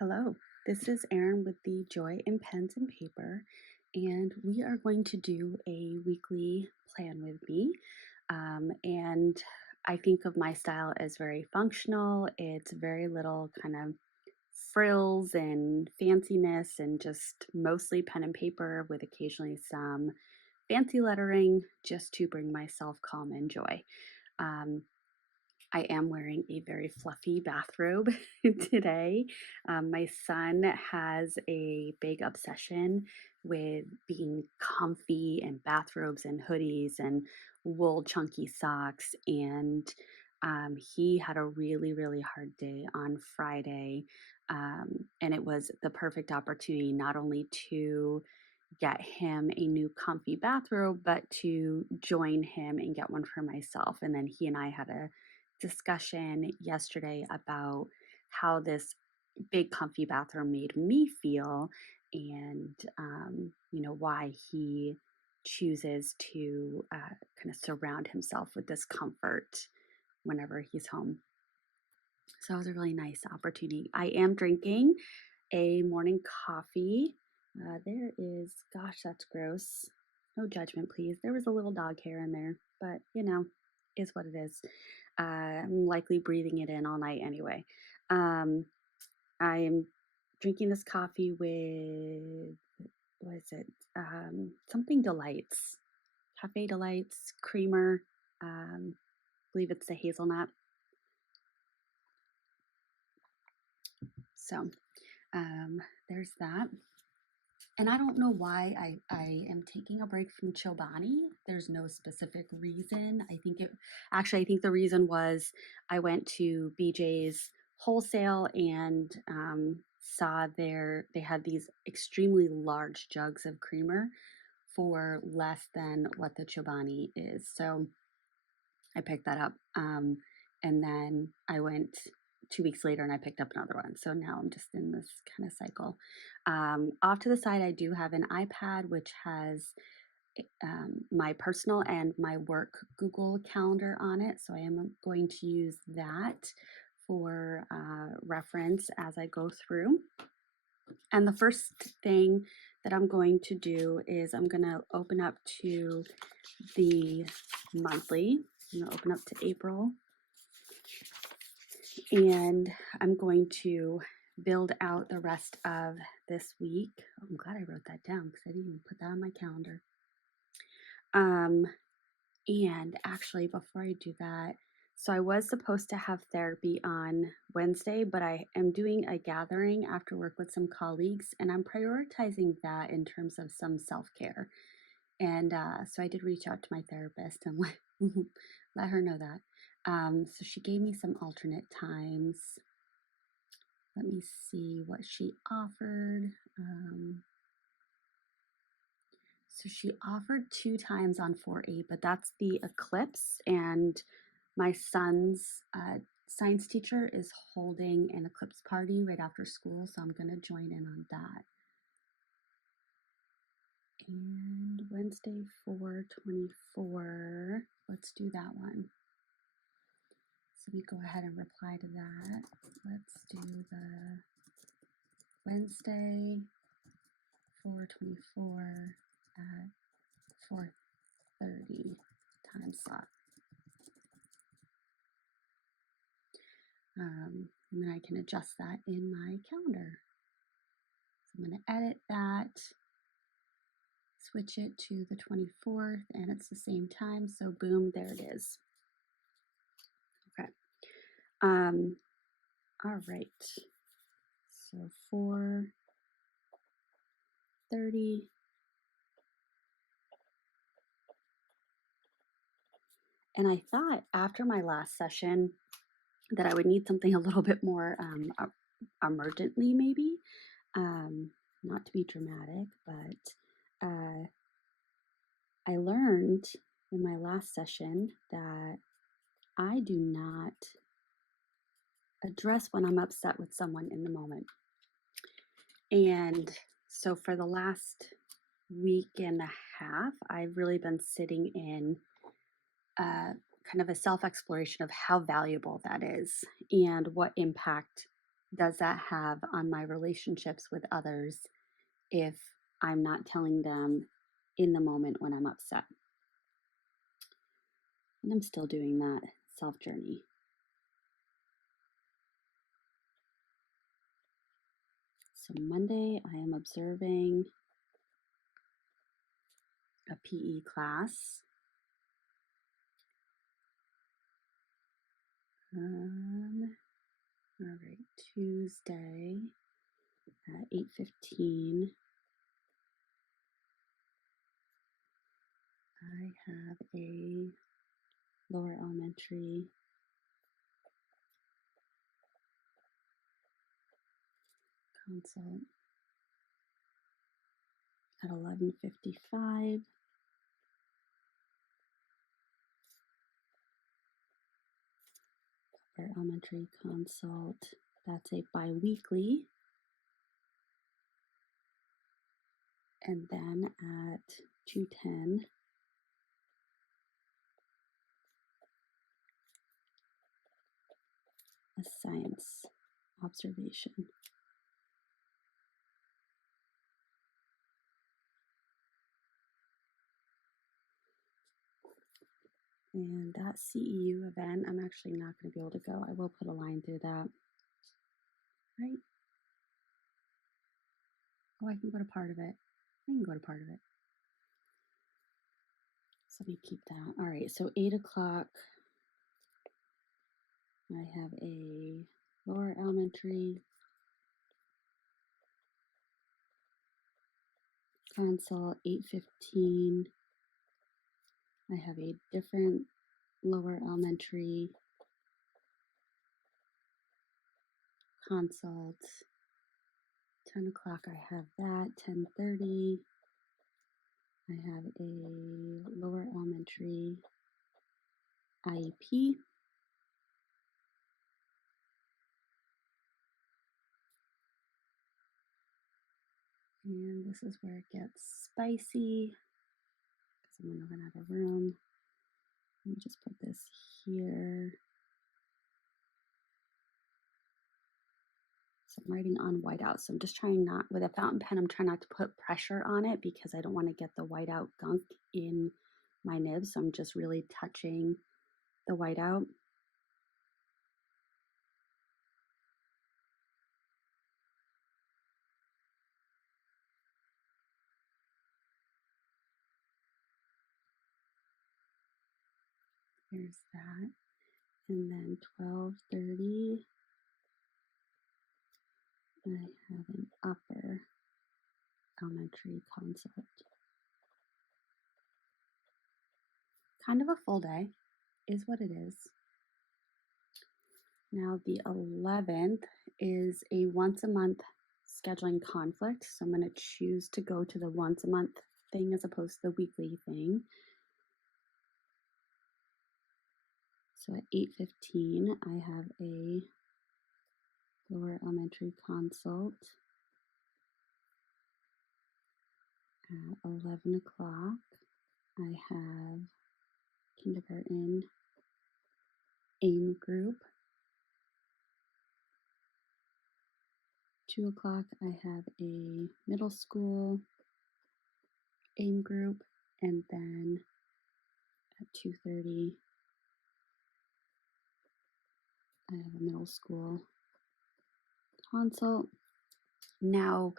Hello, this is Erin with the Joy in Pens and Paper, and we are going to do a weekly plan with me. And I think of my style as very functional. It's very little kind of frills and fanciness, and just mostly pen and paper with occasionally some fancy lettering just to bring myself calm and joy. Um, I am wearing a very fluffy bathrobe today. My son has a big obsession with being comfy and bathrobes and hoodies and wool chunky socks. And he had a really, really hard day on Friday. And it was the perfect opportunity not only to get him a new comfy bathrobe, but to join him and get one for myself. And then he and I had a discussion yesterday about how this big comfy bathroom made me feel, and why he chooses to kind of surround himself with this comfort whenever he's home. So it was a really nice opportunity. I am drinking a morning coffee. There is, gosh, that's gross. No judgment, please. There was a little dog hair in there, but is what it is. I'm likely breathing it in all night anyway. I am drinking this coffee with, what is it? Something Delights, Cafe Delights creamer. I believe it's the hazelnut. So there's that. And I don't know why I am taking a break from Chobani. There's no specific reason. I think the reason was I went to BJ's wholesale and saw they had these extremely large jugs of creamer for less than what the Chobani is. So I picked that up. And then I went 2 weeks later and I picked up another one. So now I'm just in this kind of cycle. Off to the side, I do have an iPad which has my personal and my work Google Calendar on it. So I am going to use that for reference as I go through. And the first thing that I'm going to do is I'm going to open up to the monthly. I'm going to open up to April. And I'm going to build out the rest of this week. Oh, I'm glad I wrote that down because I didn't even put that on my calendar. And actually, before I do that, so I was supposed to have therapy on Wednesday, but I am doing a gathering after work with some colleagues, and I'm prioritizing that in terms of some self-care. And so I did reach out to my therapist and let her know that. So she gave me some alternate times. Let me see what she offered. So she offered 2 times on 4/8, but that's the eclipse. And my son's science teacher is holding an eclipse party right after school, so I'm going to join in on that. And Wednesday 4/24, let's do that one. So we go ahead and reply to that. Let's do the Wednesday 4/24 at 4:30 time slot. And then I can adjust that in my calendar. So I'm going to edit that, switch it to the 24th, and it's the same time. So boom, there it is. Okay. All right. So 4:30. And I thought after my last session that I would need something a little bit more emergently, maybe. Not to be dramatic, but I learned in my last session that I do not address when I'm upset with someone in the moment. And so for the last week and a half, I've really been sitting in kind of a self-exploration of how valuable that is and what impact does that have on my relationships with others if I'm not telling them in the moment when I'm upset? And I'm still doing that self journey. So Monday, I am observing a PE class. All right, Tuesday at 8:15, I have a lower elementary consult. At 11:55, upper elementary consult. That's a biweekly. And then at 2:10, a science observation. And that CEU event, I'm actually not going to be able to go. I will put a line through that. Right? Oh, I can go to part of it. I can go to part of it. So let me keep that. All right, so 8 o'clock, I have a lower elementary consult. 8:15, I have a different lower elementary consult. 10 o'clock, I have that. 10:30, I have a lower elementary IEP. And this is where it gets spicy because I'm going to run out of room. Let me just put this here. So I'm writing on whiteout. So I'm just trying not, with a fountain pen, I'm trying not to put pressure on it because I don't want to get the whiteout gunk in my nibs. So I'm just really touching the whiteout. There's that. And then 12:30, I have an upper elementary consult. Kind of a full day is what it is. Now the 11th is a once a month scheduling conflict. So I'm going to choose to go to the once a month thing as opposed to the weekly thing. So at 8:15, I have a lower elementary consult. At 11 o'clock, I have kindergarten AIM group. 2 o'clock, I have a middle school AIM group. And then at 2:30, I have a middle school consult. Now,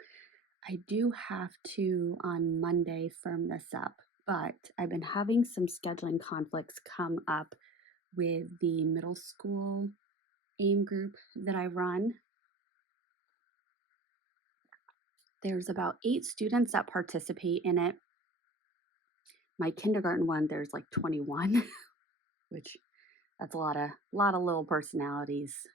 I do have to on Monday firm this up, but I've been having some scheduling conflicts come up with the middle school AIM group that I run. There's about 8 students that participate in it. My kindergarten one, there's like 21, which that's a lot of little personalities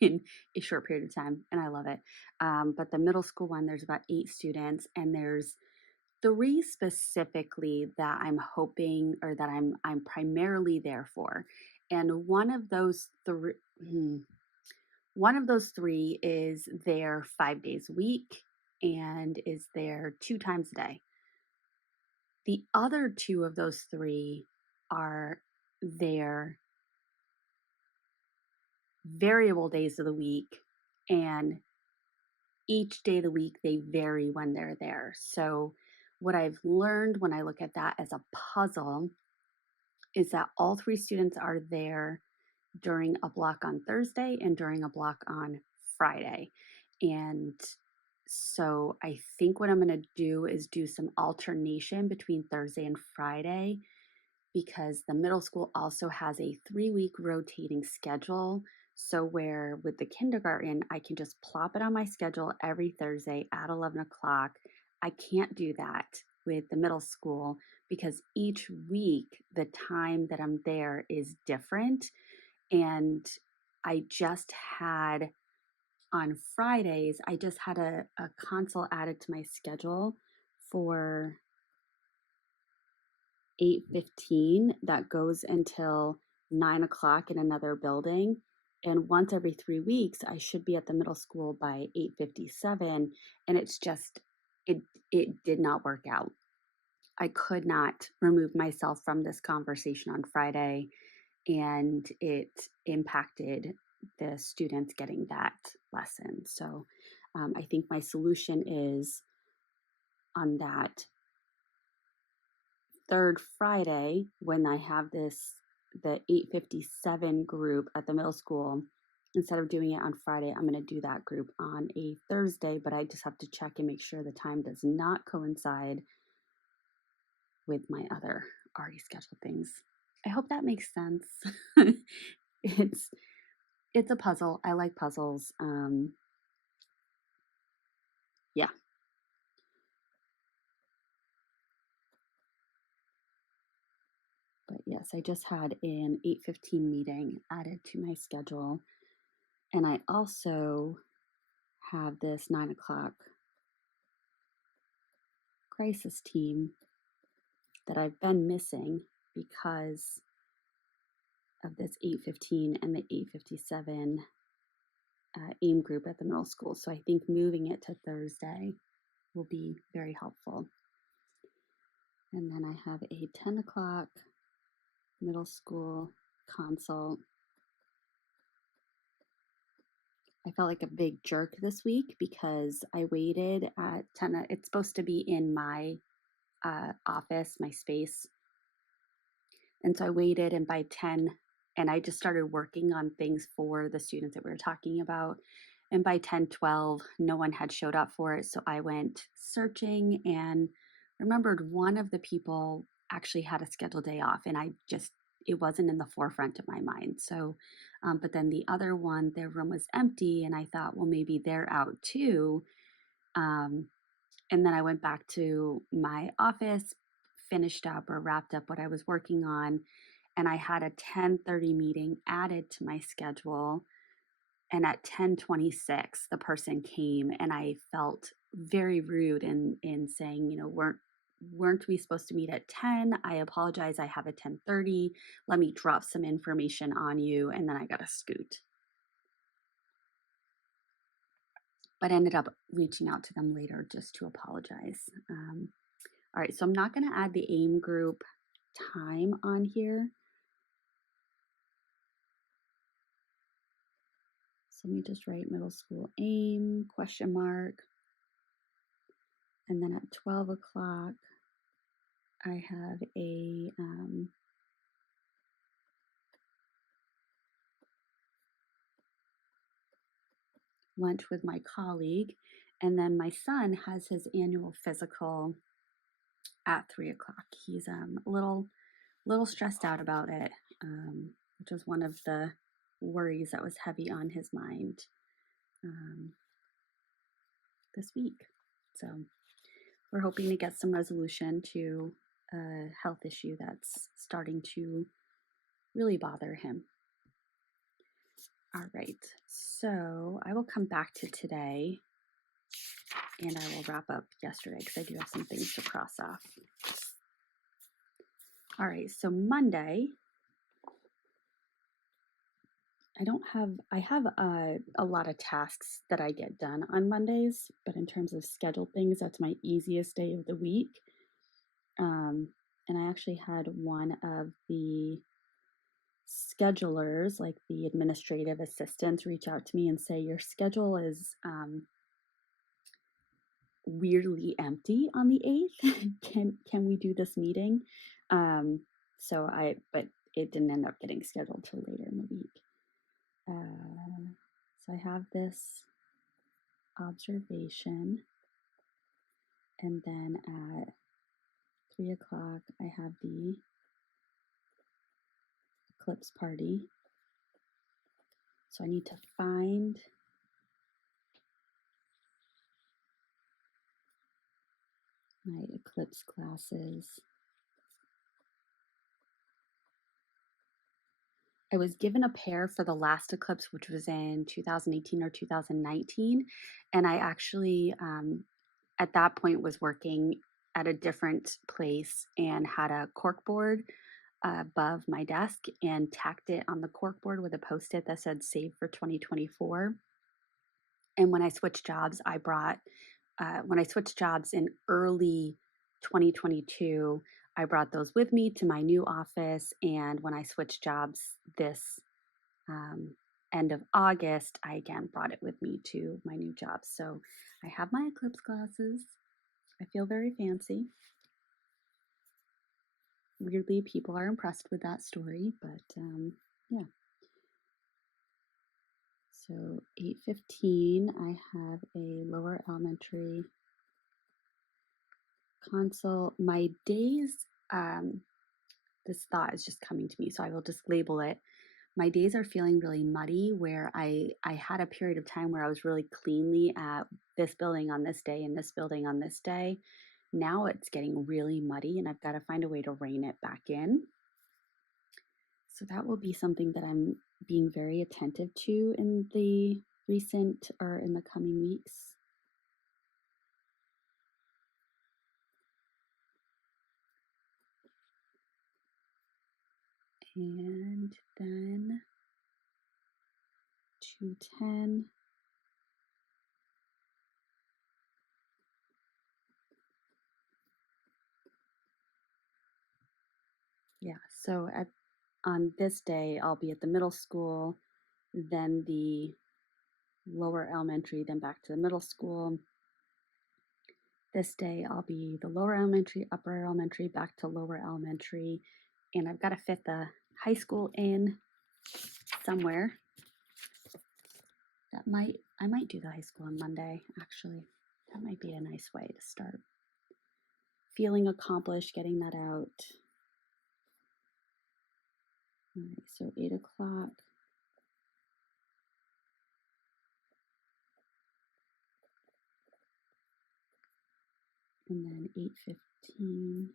in a short period of time, and I love it. But the middle school one, there's about 8 students, and there's 3 specifically that I'm hoping or that I'm primarily there for. And one of those 3 is there 5 days a week and is there 2 times a day. The other 2 of those 3 are there variable days of the week and each day of the week they vary when they're there. So what I've learned when I look at that as a puzzle is that all three students are there during a block on Thursday and during a block on Friday. And so I think what I'm going to do is do some alternation between Thursday and Friday, because the middle school also has a 3-week rotating schedule. So, where with the kindergarten, I can just plop it on my schedule every Thursday at 11 o'clock. I can't do that with the middle school because each week the time that I'm there is different. And I just had on Fridays, I just had a console added to my schedule for 8:15 that goes until 9 o'clock in another building. And once every 3 weeks, I should be at the middle school by 8:57. And it's just, it did not work out. I could not remove myself from this conversation on Friday, and it impacted the students getting that lesson. So I think my solution is on that third Friday when I have the 8:57 group at the middle school. Instead of doing it on Friday, I'm going to do that group on a Thursday, but I just have to check and make sure the time does not coincide with my other already scheduled things. I hope that makes sense. it's it's a puzzle. I like puzzles. Yeah. But yes, I just had an 8:15 meeting added to my schedule. And I also have this 9 o'clock crisis team that I've been missing because of this 8:15 and the 8:57 AIM group at the middle school. So I think moving it to Thursday will be very helpful. And then I have a 10 o'clock middle school consult. I felt like a big jerk this week because I waited at 10. It's supposed to be in my office, my space. And so I waited, and by 10, and I just started working on things for the students that we were talking about. And by 10:12, no one had showed up for it. So I went searching and remembered one of the people actually had a scheduled day off, and it wasn't in the forefront of my mind. So, but then the other one, their room was empty, and I thought, well, maybe they're out too. Um, and then I went back to my office, finished up or wrapped up what I was working on, and I had a 10:30 meeting added to my schedule. And at 10:26, the person came, and I felt very rude in saying, weren't we supposed to meet at 10? I apologize. I have a 10:30. Let me drop some information on you, and then I got to scoot. But I ended up reaching out to them later just to apologize. All right, so I'm not going to add the AIM group time on here. So let me just write middle school AIM question mark. And then at 12 o'clock, I have a lunch with my colleague. And then my son has his annual physical at 3 o'clock. He's a little stressed out about it, which was one of the worries that was heavy on his mind this week. So we're hoping to get some resolution to a health issue that's starting to really bother him. All right, so I will come back to today and I will wrap up yesterday because I do have some things to cross off. All right, so Monday, I have a lot of tasks that I get done on Mondays, but in terms of scheduled things, that's my easiest day of the week. And I actually had one of the schedulers, like the administrative assistants, reach out to me and say, your schedule is weirdly empty on the 8th. Can we do this meeting? Um, but it didn't end up getting scheduled till later in the week. So I have this observation, and then at 3 o'clock, I have the eclipse party. So I need to find my eclipse classes. I was given a pair for the last eclipse, which was in 2018 or 2019. And I actually, at that point, was working at a different place and had a cork board above my desk and tacked it on the cork board with a post-it that said save for 2024. And when I switched jobs, when I switched jobs in early 2022, I brought those with me to my new office. And when I switched jobs this end of August, I again brought it with me to my new job. So I have my eclipse glasses. I feel very fancy. Weirdly, people are impressed with that story, but yeah. So 8:15, I have a lower elementary consult. My days, this thought is just coming to me, so I will just label it. My days are feeling really muddy, where I had a period of time where I was really cleanly at this building on this day and this building on this day. Now it's getting really muddy, and I've got to find a way to rein it back in. So that will be something that I'm being very attentive to in the coming weeks. And then 2:10. Yeah, so on this day, I'll be at the middle school, then the lower elementary, then back to the middle school. This day, I'll be the lower elementary, upper elementary, back to lower elementary, and I've got to fit the high school in somewhere. I might do the high school on Monday, actually. That might be a nice way to start. Feeling accomplished, getting that out. All right, so 8 o'clock. And then 8:15.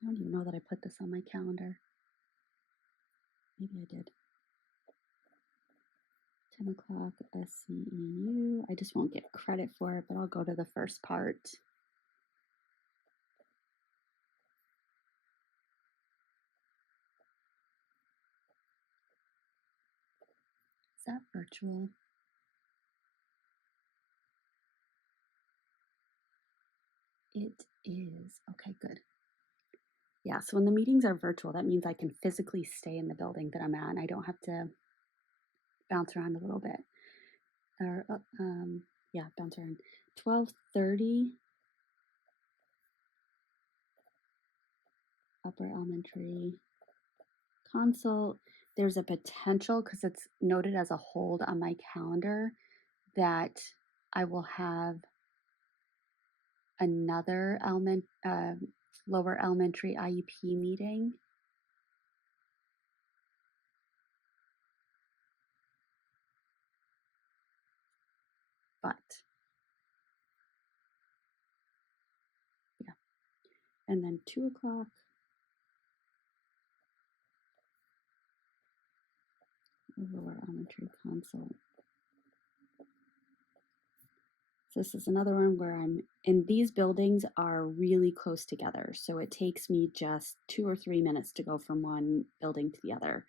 I don't even know that I put this on my calendar. Maybe I did. 10 o'clock SCEU. I just won't get credit for it, but I'll go to the first part. Is that virtual? It is. Okay, good. Yeah, so when the meetings are virtual, that means I can physically stay in the building that I'm at, and I don't have to bounce around a little bit. Or, bounce around. 12:30, upper elementary consult. There's a potential, because it's noted as a hold on my calendar, that I will have another lower elementary IEP meeting. But yeah, and then 2 o'clock, lower elementary consult. This is another one where these buildings are really close together. So it takes me just 2 or 3 minutes to go from one building to the other.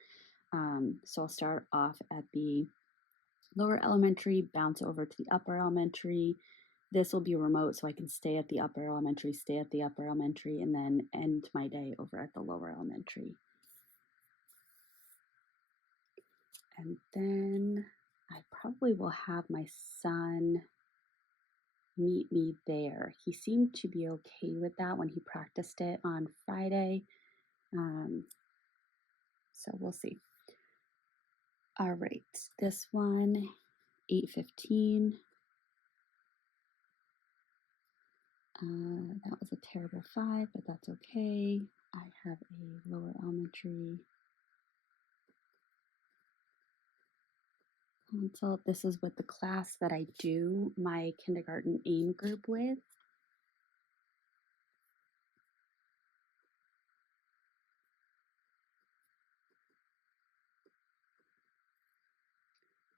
So I'll start off at the lower elementary, bounce over to the upper elementary. This will be remote, so I can stay at the upper elementary, and then end my day over at the lower elementary. And then I probably will have my son meet me there. He seemed to be okay with that when he practiced it on Friday. So we'll see. All right, this one, 8:15. That was a terrible 5, but that's okay. I have a lower elementary consult. This is with the class that I do my kindergarten AIM group with.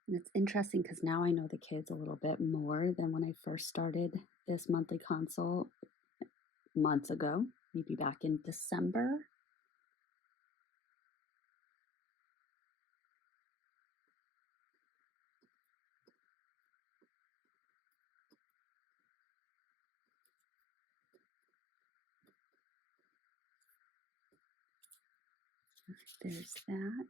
And it's interesting because now I know the kids a little bit more than when I first started this monthly consult months ago, maybe back in December. There's that.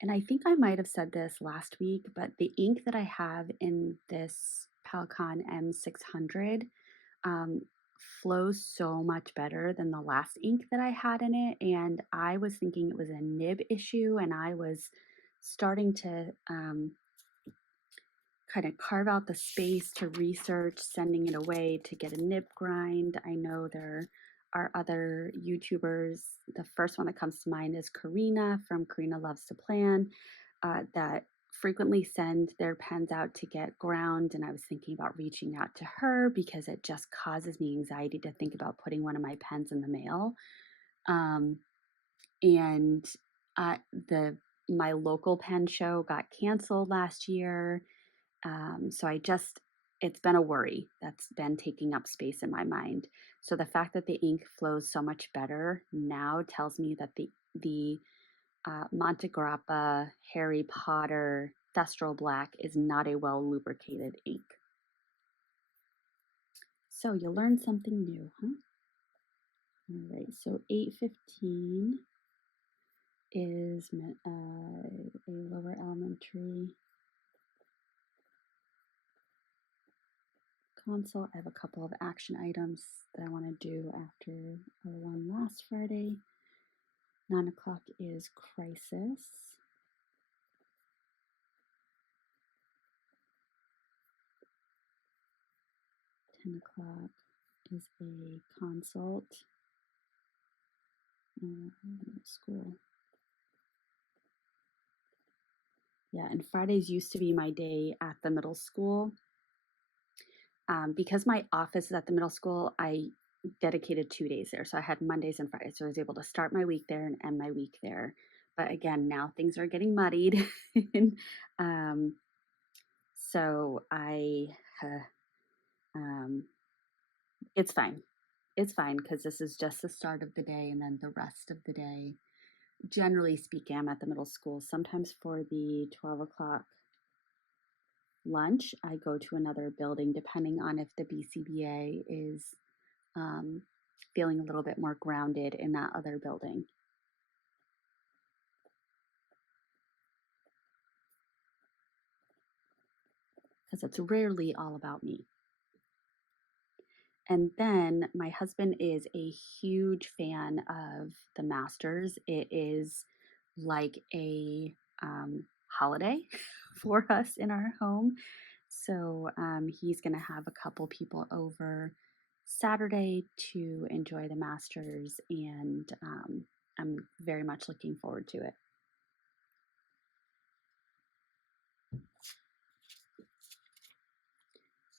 And I think I might have said this last week, but the ink that I have in this Palcon M600 flows so much better than the last ink that I had in it. And I was thinking it was a nib issue, and I was starting to kind of carve out the space to research sending it away to get a nib grind. I know there are other YouTubers. The first one that comes to mind is Karina from Karina Loves to Plan, that frequently send their pens out to get ground. And I was thinking about reaching out to her because it just causes me anxiety to think about putting one of my pens in the mail. And my local pen show got canceled last year. So it's been a worry that's been taking up space in my mind. So the fact that the ink flows so much better now tells me that the Montegrappa Harry Potter Thestral Black is not a well lubricated ink. So you learned something new, huh? All right, so 8:15 is a lower elementary consult. I have a couple of action items that I want to do after our one last Friday. 9 o'clock is crisis. 10 o'clock is a consult. School. Yeah, and Fridays used to be my day at the middle school. Because my office is at the middle school, I dedicated 2 days there. So I had Mondays and Fridays. So I was able to start my week there and end my week there. But again, now things are getting muddied. So it's fine. It's fine because this is just the start of the day, and then the rest of the day, generally speaking, I'm at the middle school. Sometimes for the 12 o'clock lunch, I go to another building depending on if the BCBA is feeling a little bit more grounded in that other building. Because it's rarely all about me. And then my husband is a huge fan of the Masters. It is like a holiday for us in our home. So he's going to have a couple people over Saturday to enjoy the Masters, and I'm very much looking forward to it.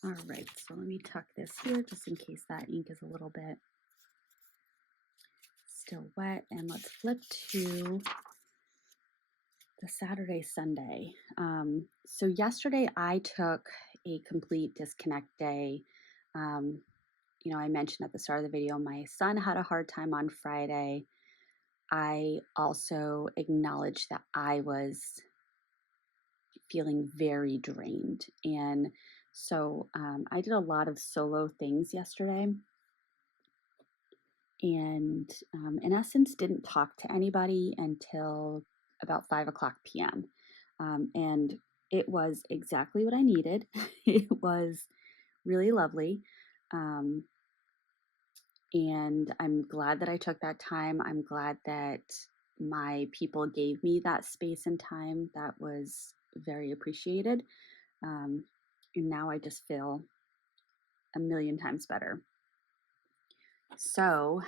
All right, so let me tuck this here just in case that ink is a little bit still wet, and let's flip to the Saturday, Sunday. So yesterday I took a complete disconnect day. Um, I mentioned at the start of the video, my son had a hard time on Friday. I also acknowledged that I was feeling very drained. And so I did a lot of solo things yesterday and, in essence, didn't talk to anybody until about 5 o'clock p.m. And it was exactly what I needed. It was really lovely. Um, and I'm glad that I took that time. I'm glad that my people gave me that space and time. That was very appreciated. Um, and now I just feel a million times better. So,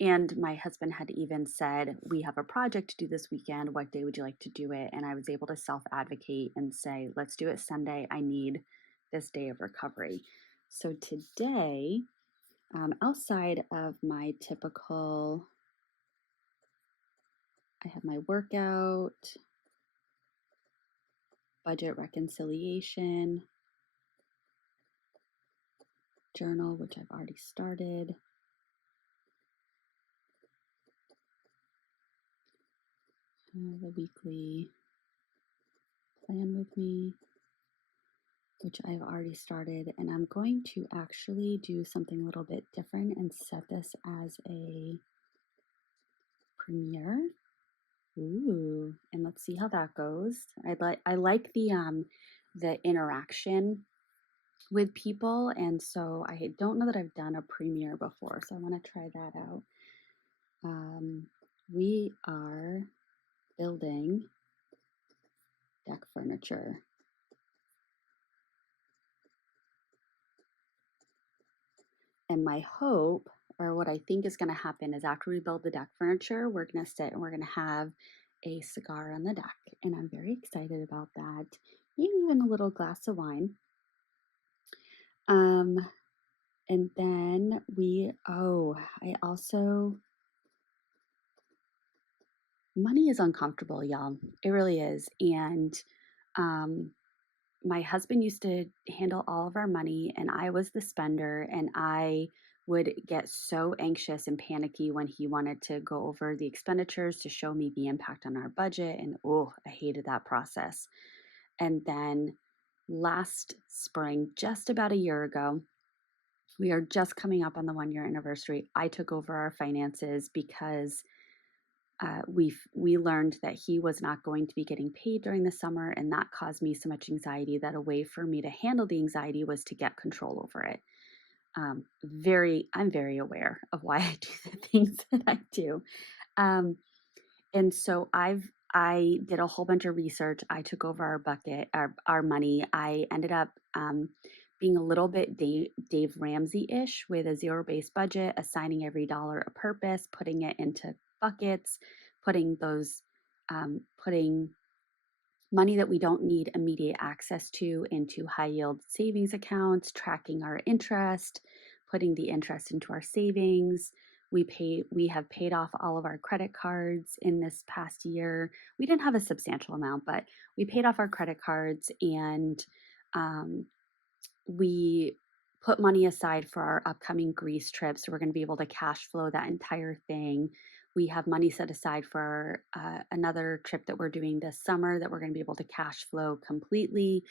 and my husband had even said, we have a project to do this weekend. What day would you like to do it? And I was able to self advocate and say, let's do it Sunday. I need this day of recovery. So today, outside of my typical, I have my workout, budget reconciliation, journal, which I've already started. The weekly plan with me, which I've already started, and I'm going to actually do something a little bit different and set this as a premiere. Ooh, and let's see how that goes. I like the interaction with people, and so I don't know that I've done a premiere before, so I want to try that out. We are building deck furniture. And my hope, or what I think is going to happen, is after we build the deck furniture, we're going to sit and we're going to have a cigar on the deck. And I'm very excited about that. Maybe even a little glass of wine. And then I also, money is uncomfortable, y'all. It really is. And my husband used to handle all of our money, and I was the spender, and I would get so anxious and panicky when he wanted to go over the expenditures to show me the impact on our budget. And I hated that process. And then last spring, just about a year ago, we are just coming up on the 1 year anniversary. I took over our finances because we learned that he was not going to be getting paid during the summer, and that caused me so much anxiety that a way for me to handle the anxiety was to get control over it. I'm very aware of why I do the things that I do, and so I did a whole bunch of research. I took over our bucket, our money. I ended up being a little bit Dave Ramsey-ish with a zero-based budget, assigning every dollar a purpose, putting it into buckets, putting money that we don't need immediate access to into high yield savings accounts, tracking our interest, putting the interest into our savings. We have paid off all of our credit cards in this past year. We didn't have a substantial amount, but we paid off our credit cards, and we put money aside for our upcoming Greece trip. So we're going to be able to cash flow that entire thing. We have money set aside for another trip that we're doing this summer that we're going to be able to cash flow completely.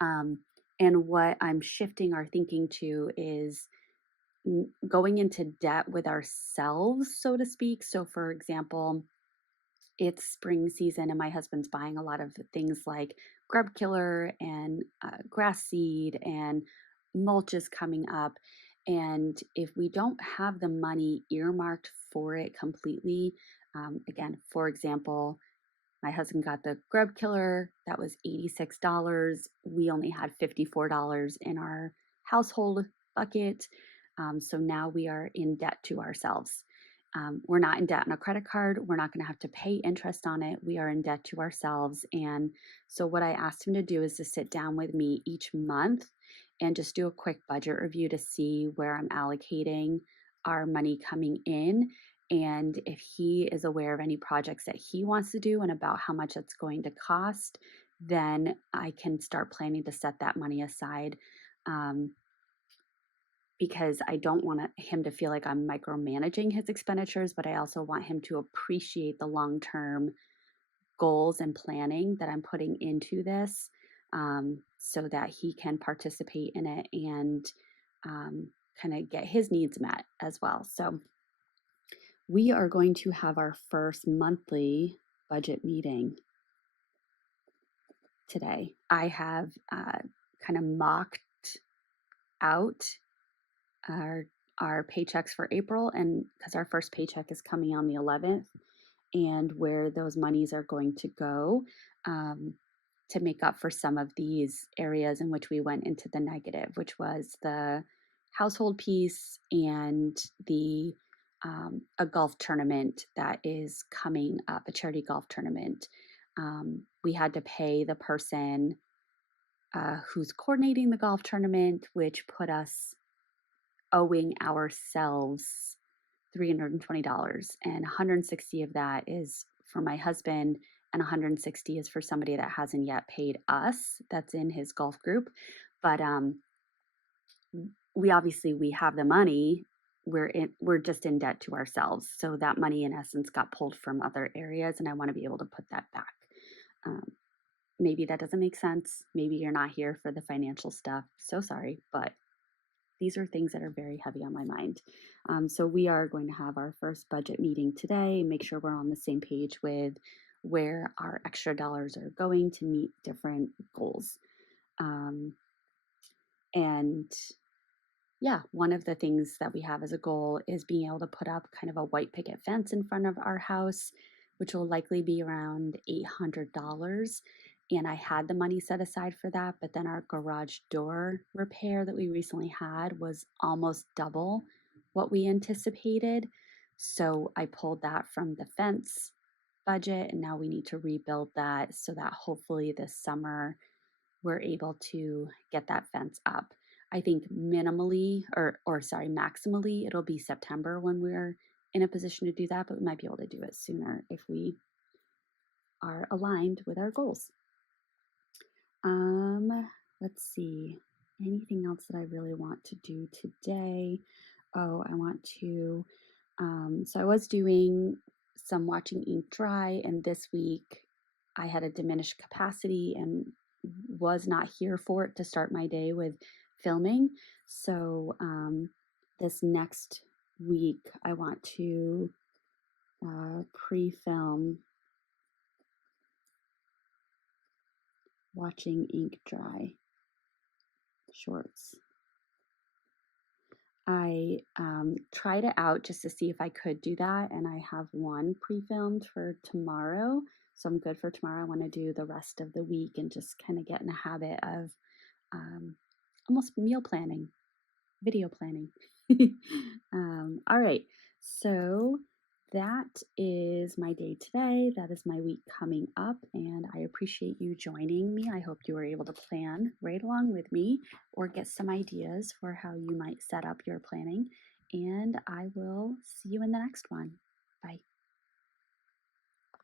And what I'm shifting our thinking to is going into debt with ourselves, so to speak. So, for example, it's spring season and my husband's buying a lot of things like grub killer and grass seed, and mulch is coming up. And if we don't have the money earmarked for it completely, again, for example, my husband got the grub killer, that was $86. We only had $54 in our household bucket. So now we are in debt to ourselves. We're not in debt on a credit card. We're not going to have to pay interest on it. We are in debt to ourselves. And so, what I asked him to do is to sit down with me each month and just do a quick budget review to see where I'm allocating our money coming in. And if he is aware of any projects that he wants to do and about how much it's going to cost, then I can start planning to set that money aside. Um, because I don't want him to feel like I'm micromanaging his expenditures, but I also want him to appreciate the long term goals and planning that I'm putting into this, so that he can participate in it and kind of get his needs met as well. So, we are going to have our first monthly budget meeting today. I have kind of mocked out our paychecks for April, and because our first paycheck is coming on the 11th, and where those monies are going to go, um, to make up for some of these areas in which we went into the negative, which was the household piece and the a golf tournament that is coming up, a charity golf tournament. We had to pay the person who's coordinating the golf tournament, which put us owing ourselves $320, and 160 of that is for my husband, and 160 is for somebody that hasn't yet paid us, that's in his golf group. But we have the money. We're just in debt to ourselves, so that money in essence got pulled from other areas, and I want to be able to put that back. um, Maybe that doesn't make sense. Maybe you're not here for the financial stuff, so sorry, but these are things that are very heavy on my mind. So we are going to have our first budget meeting today, make sure we're on the same page with where our extra dollars are going to meet different goals. And yeah, one of the things that we have as a goal is being able to put up kind of a white picket fence in front of our house, which will likely be around $800. And I had the money set aside for that, but then our garage door repair that we recently had was almost double what we anticipated. So I pulled that from the fence budget, and now we need to rebuild that so that hopefully this summer we're able to get that fence up. I think minimally, or sorry, maximally, it'll be September when we're in a position to do that, but we might be able to do it sooner if we are aligned with our goals. Let's see. Anything else that I really want to do today? Oh, I want to. So I was doing some watching ink dry, and this week I had a diminished capacity and was not here for it to start my day with filming. So this next week I want to pre-film watching ink dry shorts. I tried it out just to see if I could do that, and I have one pre-filmed for tomorrow. So I'm good for tomorrow. I want to do the rest of the week and just kind of get in the habit of almost meal planning, video planning. All right. So that is my day today. That is my week coming up, and I appreciate you joining me. I hope you were able to plan right along with me or get some ideas for how you might set up your planning. And I will see you in the next one. Bye.